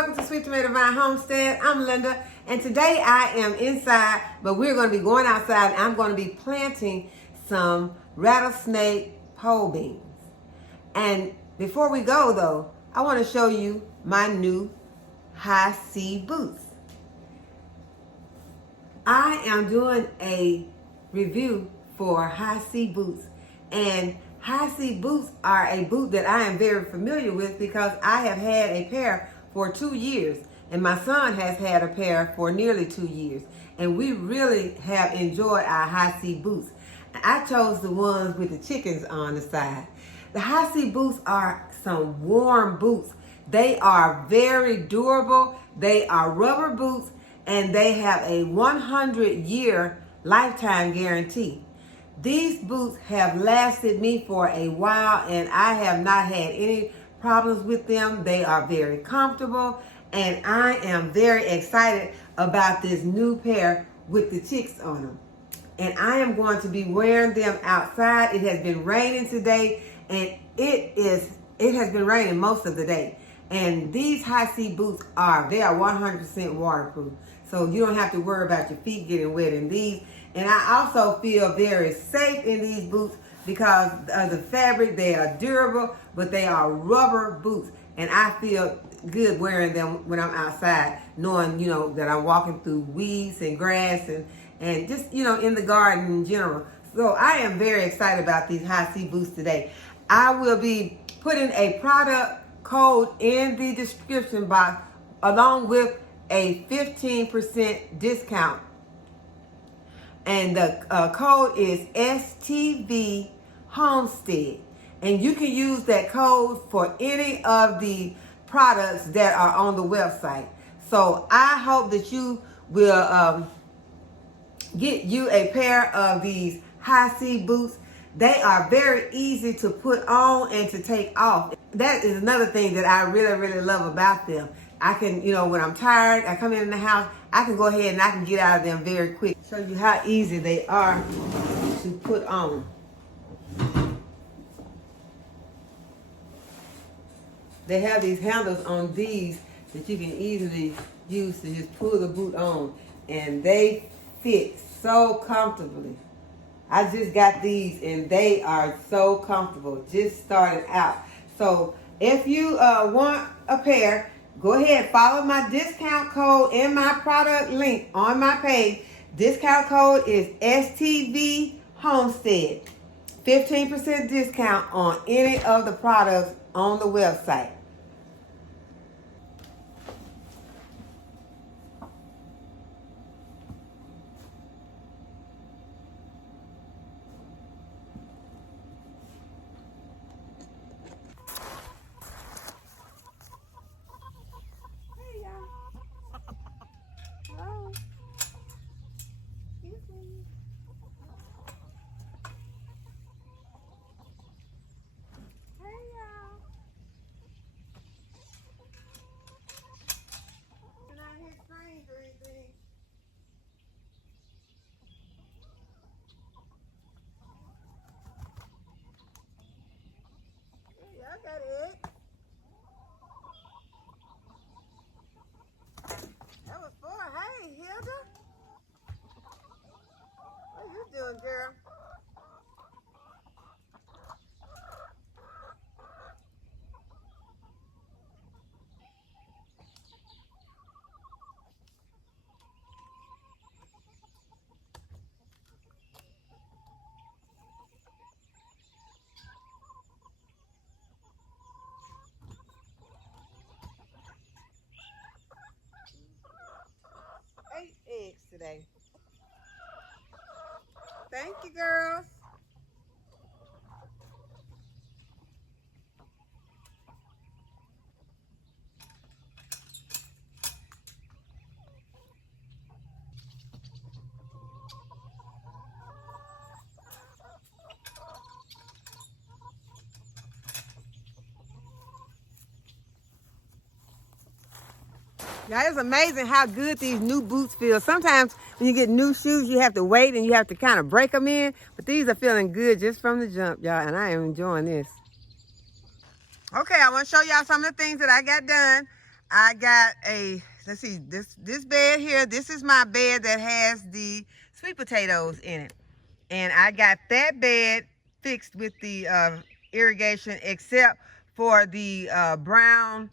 welcome to Sweet Tomato Vine Homestead. I'm Linda, and today I am inside, but we're going to be going outside, and I'm going to be planting some rattlesnake pole beans. And before we go, though, I want to show you my new HISEA boots. I am doing a review for HISEA boots, and HISEA boots are a boot that I am very familiar with because I have had a pair for 2 years, and my son has had a pair for nearly 2 years, and we really have enjoyed our HISEA boots. I chose the ones with the chickens on the side. The HISEA boots are some warm boots. They are very durable. They are rubber boots, and they have a 100-year lifetime guarantee. These boots have lasted me for a while, and I have not had any problems with them. They are very comfortable, and I am very excited about this new pair with the chicks on them. And I am going to be wearing them outside. It has been raining today, and it has been raining most of the day. And these HISEA boots they are 100% waterproof. So you don't have to worry about your feet getting wet in these. And I also feel very safe in these boots because of the fabric. They are durable, but they are rubber boots. And I feel good wearing them when I'm outside, knowing, that I'm walking through weeds and grass and just, in the garden in general. So I am very excited about these HISEA boots today. I will be putting a product code in the description box along with a 15% discount. And the code is STV Homestead. And you can use that code for any of the products that are on the website. So I hope that you will get you a pair of these HISEA boots. They are very easy to put on and to take off. That is another thing that I really, really love about them. I can, when I'm tired, I come in the house, I can go ahead and I can get out of them very quick. Show you how easy they are to put on. They have these handles on these that you can easily use to just pull the boot on. And they fit so comfortably. I just got these and they are so comfortable, just starting out. So if you want a pair, go ahead, follow my discount code and my product link on my page. Discount code is STV Homestead. 15% discount on any of the products on the website. I got it. That was for hey, Hilda. What you doing, girl? Eggs today. Thank you, girls. Yeah, it's amazing how good these new boots feel. Sometimes when you get new shoes, you have to wait and you have to kind of break them in. But these are feeling good just from the jump, y'all, and I am enjoying this. Okay, I want to show y'all some of the things that I got done. I got a, let's see, this bed here, this is my bed that has the sweet potatoes in it. And I got that bed fixed with the irrigation, except for the brown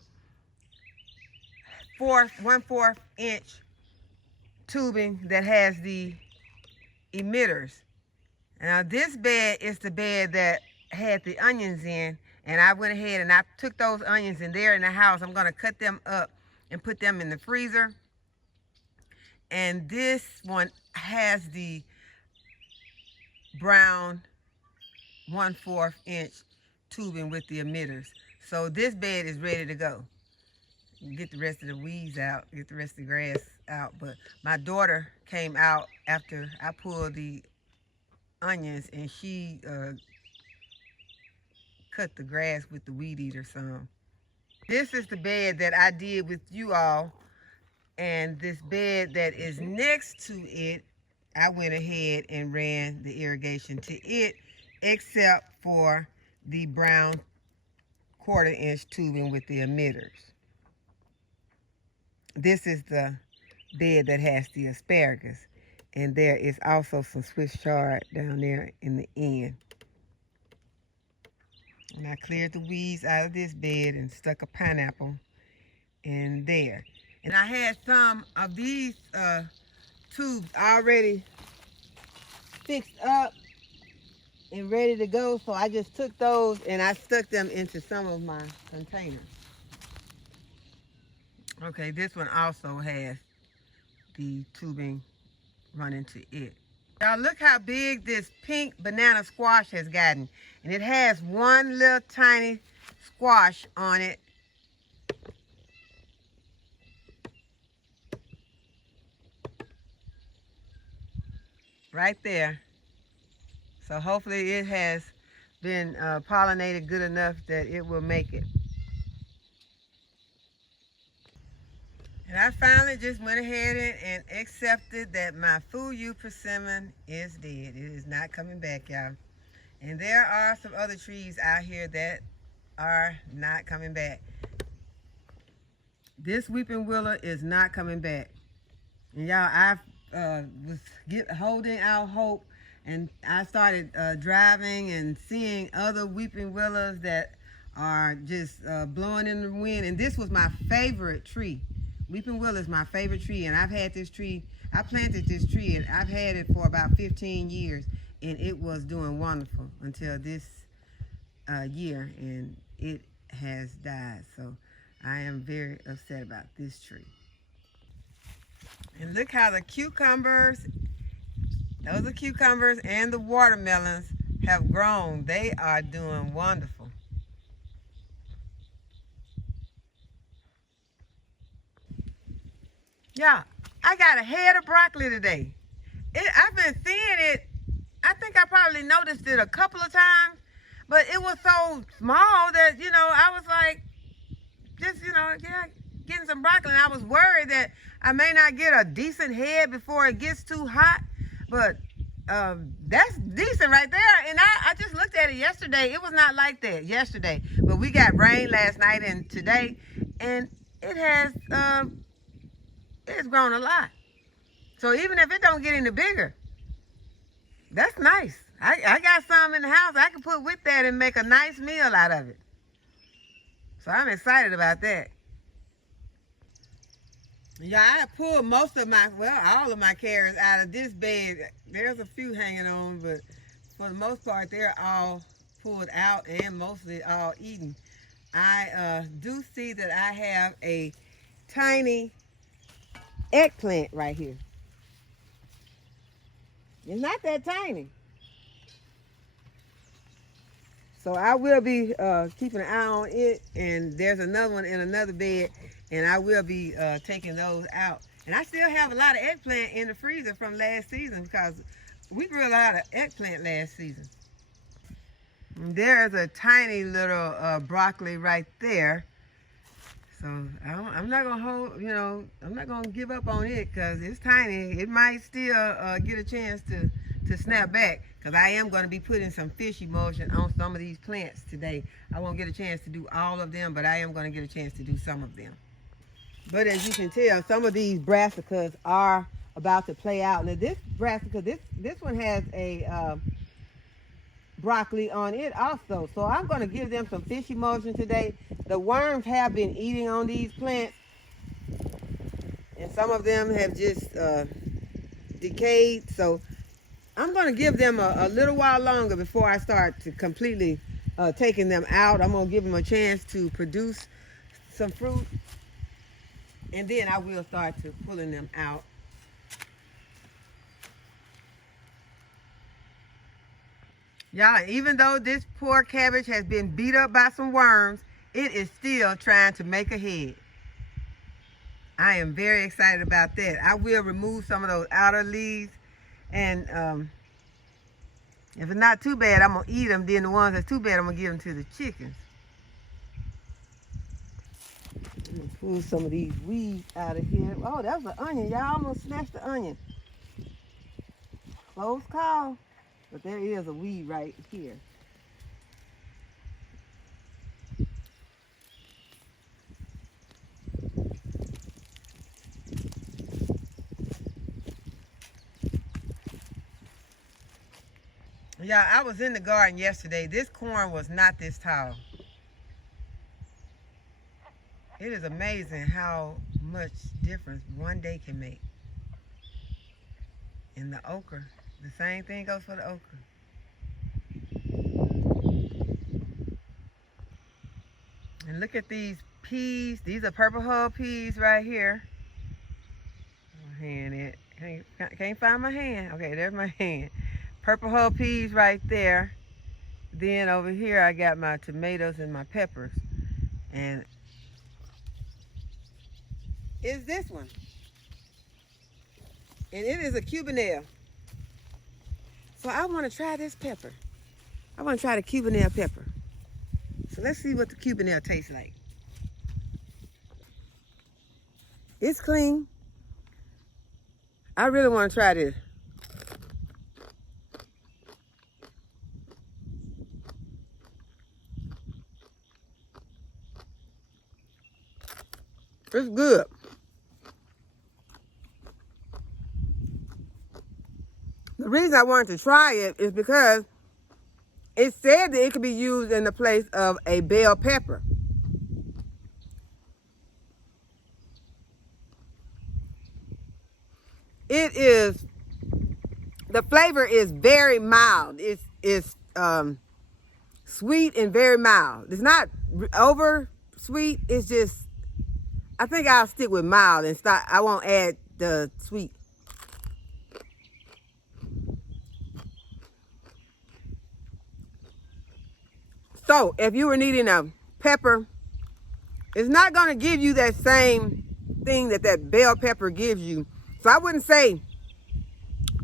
1/4 inch tubing that has the emitters. Now this bed is the bed that had the onions in, and I went ahead and I took those onions in there in the house. I'm gonna cut them up and put them in the freezer. And this one has the brown 1/4 inch tubing with the emitters. So this bed is ready to go. Get the rest of the weeds out, get the rest of the grass out. But my daughter came out after I pulled the onions, and she cut the grass with the weed eater some. This is the bed that I did with you all, and this bed that is next to it, I went ahead and ran the irrigation to it, except for the brown 1/4 inch tubing with the emitters. This is the bed that has the asparagus, and there is also some Swiss chard down there in the end. And I cleared the weeds out of this bed and stuck a pineapple in there. And I had some of these tubes already fixed up and ready to go, so I just took those and I stuck them into some of my containers. Okay, this one also has the tubing running to it. Y'all, look how big this pink banana squash has gotten. And it has one little tiny squash on it. Right there. So hopefully it has been pollinated good enough that it will make it. And I finally just went ahead and accepted that my Fuyu persimmon is dead. It is not coming back, y'all. And there are some other trees out here that are not coming back. This weeping willow is not coming back. And y'all, I was holding out hope, and I started driving and seeing other weeping willows that are just blowing in the wind. And this was my favorite tree. Weeping willow is my favorite tree, and I've had this tree, I planted this tree, and I've had it for about 15 years, and it was doing wonderful until this year, and it has died. So I am very upset about this tree. And look how the cucumbers, those are cucumbers, and the watermelons have grown. They are doing wonderful. Yeah, I got a head of broccoli today. I've been seeing it, I think I probably noticed it a couple of times, but it was so small that, you know, I was like, just, you know, yeah, getting some broccoli. And I was worried that I may not get a decent head before it gets too hot, but that's decent right there. And I just looked at it yesterday. It was not like that yesterday, but we got rain last night and today, and it has it's grown a lot. So even if it don't get any bigger, that's nice. I got some in the house I can put with that and make a nice meal out of it. So I'm excited about that. Yeah, I pulled most of my, well, all of my carrots out of this bed. There's a few hanging on, but for the most part, they're all pulled out and mostly all eaten. I do see that I have a tiny eggplant right here. It's not that tiny. So I will be keeping an eye on it, and there's another one in another bed, and I will be taking those out. And I still have a lot of eggplant in the freezer from last season because we grew a lot of eggplant last season. And there's a tiny little broccoli right there. So I'm not gonna hold, you know, I'm not gonna give up on it because it's tiny. It might still get a chance to snap back, because I am going to be putting some fish emulsion on some of these plants today. I won't get a chance to do all of them, but I am going to get a chance to do some of them. But as you can tell, some of these brassicas are about to play out. Now this brassica, this one has a broccoli on it also. So I'm going to give them some fish emulsion today. The worms have been eating on these plants, and some of them have just decayed. So I'm going to give them a little while longer before I start to completely taking them out. I'm going to give them a chance to produce some fruit, and then I will start to pulling them out. Y'all, even though this poor cabbage has been beat up by some worms, it is still trying to make a head. I am very excited about that. I will remove some of those outer leaves, and if it's not too bad, I'm going to eat them. Then the ones that's too bad, I'm going to give them to the chickens. Let me pull some of these weeds out of here. Oh, that was an onion. Y'all almost snatched the onion. Close call. But there is a weed right here. Yeah, I was in the garden yesterday. This corn was not this tall. It is amazing how much difference one day can make. In the okra, the same thing goes for the okra. And look at these peas. These are purple hull peas right here. My hand it. Can't find my hand. Okay, there's my hand. Purple hull peas right there. Then over here I got my tomatoes and my peppers. And it's this one. And it is a Cubanelle. So I want to try this pepper. I want to try the Cubanelle pepper. So let's see what the Cubanelle tastes like. It's clean. I really want to try this. It's good. The reason I wanted to try it is because it said that it could be used in the place of a bell pepper. It is, the flavor is very mild. It's sweet and very mild. It's not over sweet. It's just, I think I'll stick with mild and stop. I won't add the sweet. So if you were needing a pepper, it's not going to give you that same thing that bell pepper gives you. So I wouldn't say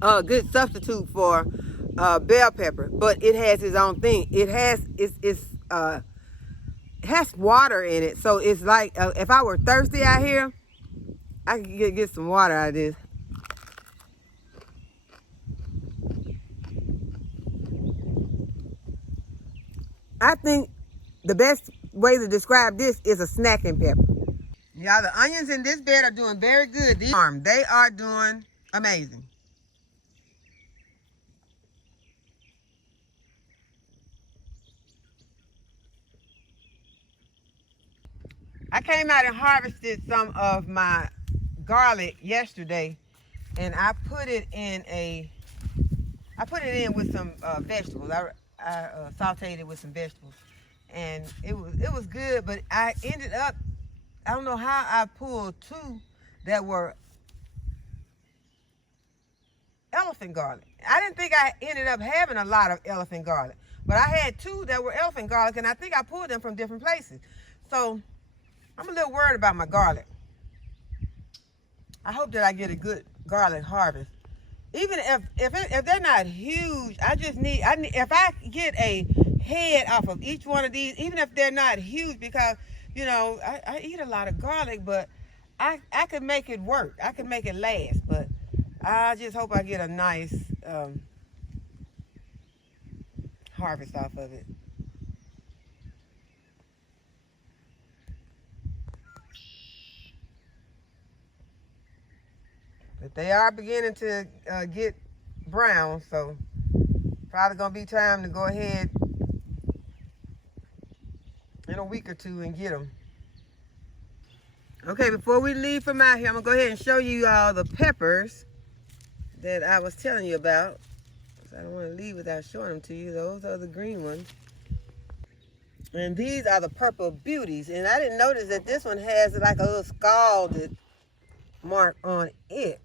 a good substitute for bell pepper, but it has its own thing. It has water in it, so it's like if I were thirsty out here, I could get some water out of this. I think the best way to describe this is a snacking pepper. Y'all, the onions in this bed are doing very good. They are doing amazing. I came out and harvested some of my garlic yesterday, and I put it in with some vegetables. I sauteed it with some vegetables, and it was good. But I ended up, I don't know how I pulled two that were elephant garlic. I didn't think I ended up having a lot of elephant garlic, but I had two that were elephant garlic, and I think I pulled them from different places. So I'm a little worried about my garlic. I hope that I get a good garlic harvest. Even if they're not huge, I need if I get a head off of each one of these, even if they're not huge, because you know I eat a lot of garlic, but I could make it work. I could make it last, but I just hope I get a nice harvest off of it. But they are beginning to get brown, so probably gonna be time to go ahead in a week or two and get them. Okay, before we leave from out here, I'm gonna go ahead and show you all the peppers that I was telling you about. So I don't want to leave without showing them to you. Those are the green ones. And these are the purple beauties. And I didn't notice that this one has like a little scalded mark on it.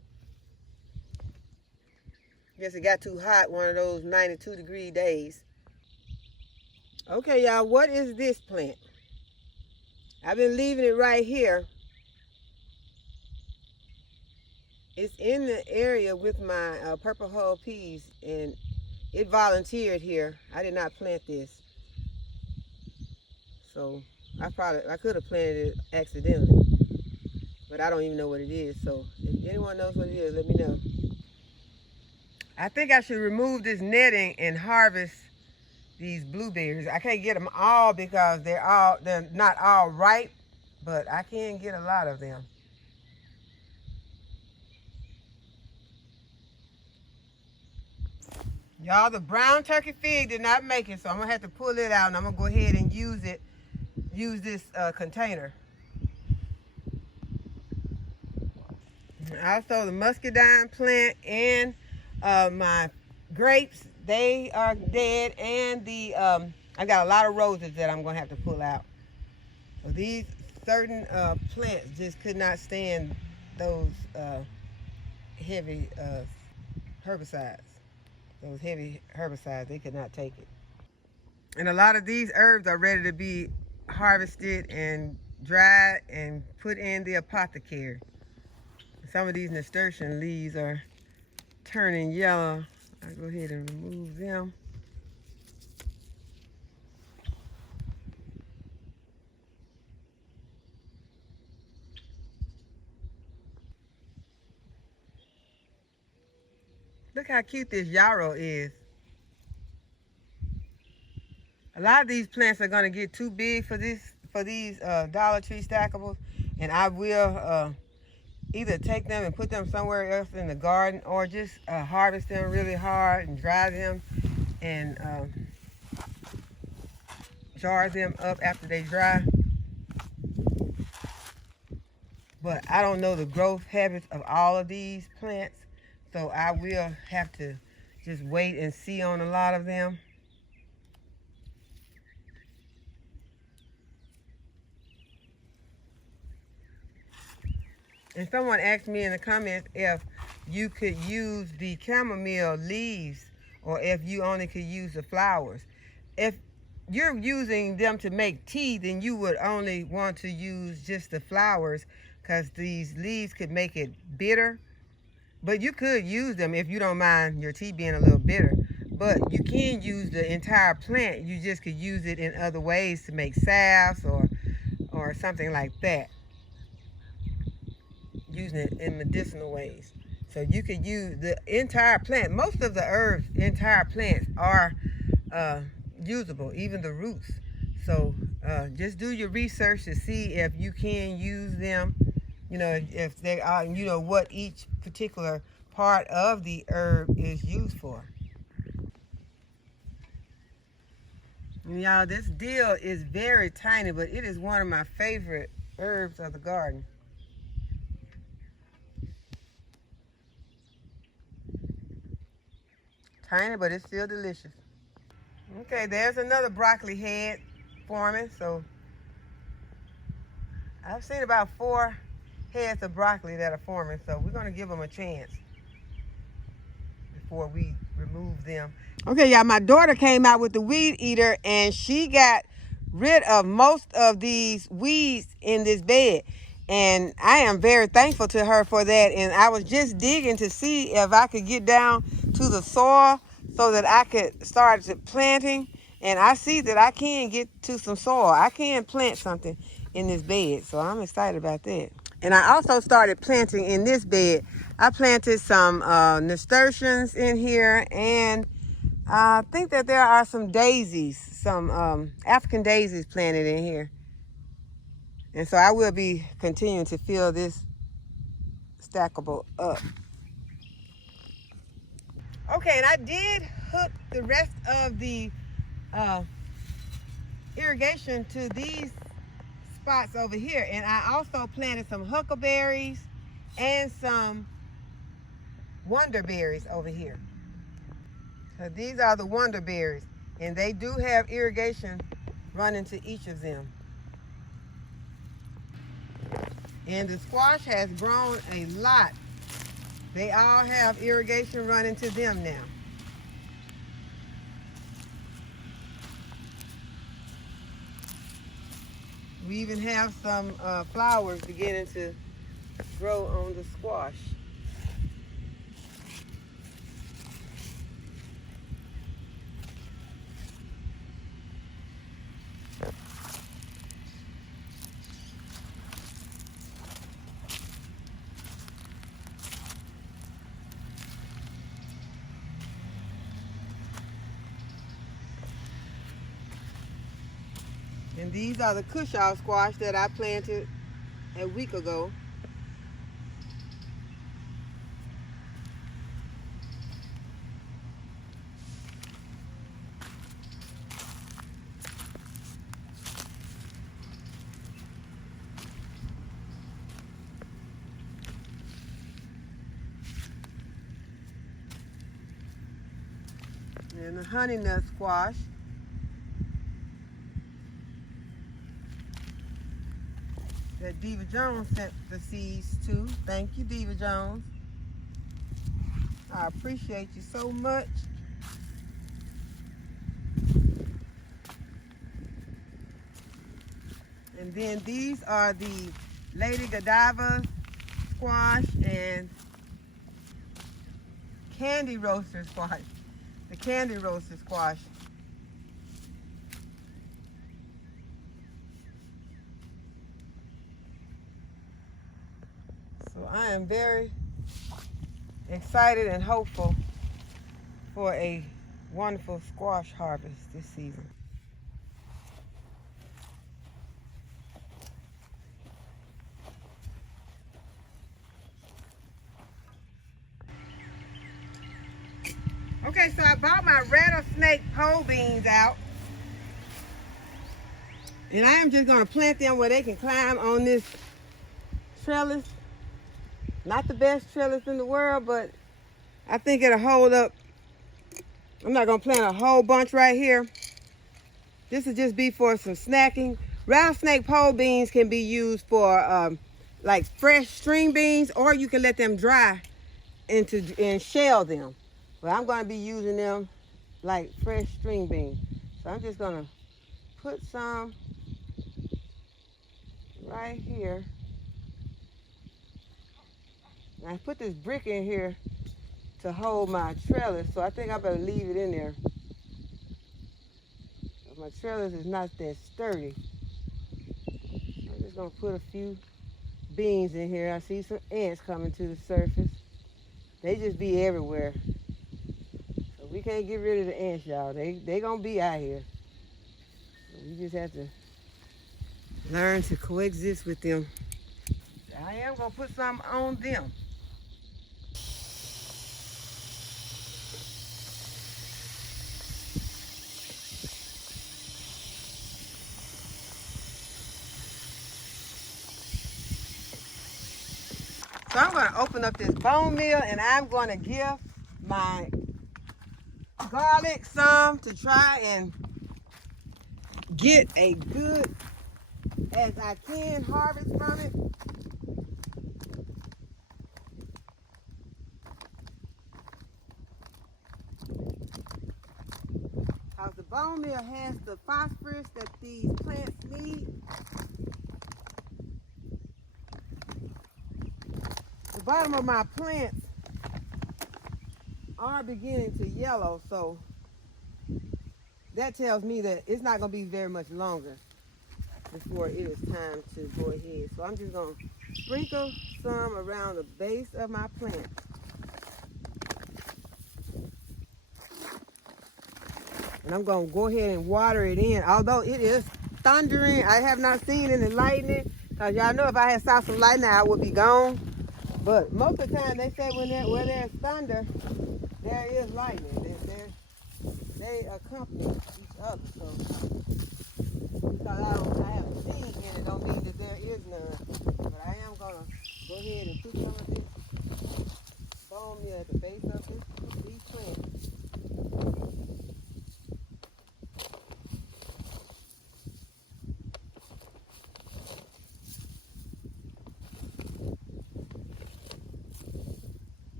Guess it got too hot one of those 92-degree days. Okay, y'all, what is this plant? I've been leaving it right here. It's in the area with my purple hull peas, and it volunteered here. I did not plant this. So I could have planted it accidentally, but I don't even know what it is. So if anyone knows what it is, let me know. I think I should remove this netting and harvest these blueberries. I can't get them all because they're not all ripe, but I can get a lot of them. Y'all, the brown turkey fig did not make it, so I'm gonna have to pull it out and I'm gonna go ahead and use this container. Also, the muscadine plant and my grapes, they are dead, and I got a lot of roses that I'm gonna have to pull out. So these certain plants just could not stand those heavy herbicides. Those heavy herbicides, they could not take it. And a lot of these herbs are ready to be harvested and dried and put in the apothecary. Some of these nasturtium leaves are turning yellow. I'll go ahead and remove them. Look how cute this yarrow is. A lot of these plants are gonna get too big for these Dollar Tree stackables, and I will either take them and put them somewhere else in the garden, or just harvest them really hard and dry them and jar them up after they dry. But I don't know the growth habits of all of these plants, so I will have to just wait and see on a lot of them. And someone asked me in the comments if you could use the chamomile leaves or if you only could use the flowers. If you're using them to make tea, then you would only want to use just the flowers, because these leaves could make it bitter. But you could use them if you don't mind your tea being a little bitter. But you can use the entire plant. You just could use it in other ways to make salves or something like that. Using it in medicinal ways. So you could use the entire plant. Most of the herbs, entire plants, are usable, even the roots. So just do your research to see if you can use them. You know, if they are, you know, what each particular part of the herb is used for. Y'all, this dill is very tiny, but it is one of my favorite herbs of the garden. Tiny, but it's still delicious. Okay, there's another broccoli head forming. So I've seen about 4 heads of broccoli that are forming, so we're gonna give them a chance before we remove them. Okay, y'all, my daughter came out with the weed eater and she got rid of most of these weeds in this bed. And I am very thankful to her for that. And I was just digging to see if I could get down to the soil so that I could start planting. And I see that I can get to some soil. I can plant something in this bed. So I'm excited about that. And I also started planting in this bed. I planted some nasturtiums in here, and I think that there are some daisies, some African daisies planted in here. And so I will be continuing to fill this stackable up. Okay, and I did hook the rest of the irrigation to these spots over here, and I also planted some huckleberries and some wonderberries over here. So these are the wonderberries, and they do have irrigation running to each of them. And the squash has grown a lot. They all have irrigation running to them now. We even have some flowers beginning to grow on the squash. And these are the cushal squash that I planted a week ago. And the honey nut squash. That Diva Jones sent the seeds to. Thank you, Diva Jones. I appreciate you so much. And then these are the Lady Godiva squash and candy roaster squash. The candy roaster squash. So I am very excited and hopeful for a wonderful squash harvest this season. Okay, so I bought my rattlesnake pole beans out. And I am just going to plant them where they can climb on this trellis. Not the best trellis in the world, but I think it'll hold up. I'm not going to plant a whole bunch right here. This will just be for some snacking. Rattlesnake pole beans can be used for like fresh string beans, or you can let them dry and shell them. But I'm going to be using them like fresh string beans. So I'm just going to put some right here. And I put this brick in here to hold my trellis, so I think I better leave it in there. My trellis is not that sturdy. I'm just going to put a few beans in here. I see some ants coming to the surface. They just be everywhere. So we can't get rid of the ants, y'all. They gonna be out here. So we just have to learn to coexist with them. I am gonna put some on them. So I'm going to open up this bone meal, and I'm going to give my garlic some to try and get a good as I can harvest from it. Because the bone meal has the phosphorus that these plants need. The bottom of my plants are beginning to yellow, so that tells me that it's not going to be very much longer before it is time to go ahead. So I'm just going to sprinkle some around the base of my plant. And I'm going to go ahead and water it in. Although it is thundering, I have not seen any lightning. Because y'all know if I had saw some lightning, I would be gone. But most of the time, they say where there's thunder, there is lightning. They accompany each other. So because I haven't seen any, don't mean that there is none. But I am gonna go ahead and put some of this bone meal at the base of these plants.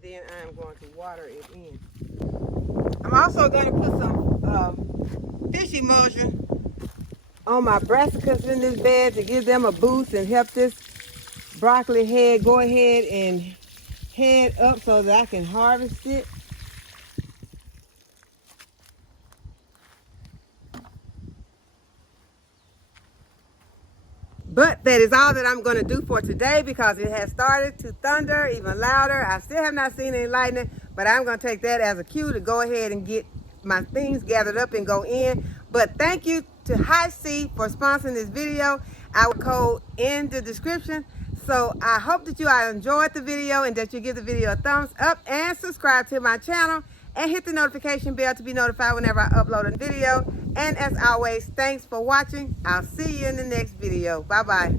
Then I'm going to water it in. I'm also going to put some fish emulsion on my brassicas in this bed to give them a boost and help this broccoli head go ahead and head up so that I can harvest it. But that is all that I'm going to do for today because it has started to thunder even louder. I still have not seen any lightning, but I'm going to take that as a cue to go ahead and get my things gathered up and go in. But thank you to HISEA for sponsoring this video. I will code in the description. So I hope that you all enjoyed the video and that you give the video a thumbs up and subscribe to my channel and hit the notification bell to be notified whenever I upload a video. And as always, thanks for watching. I'll see you in the next video. Bye-bye.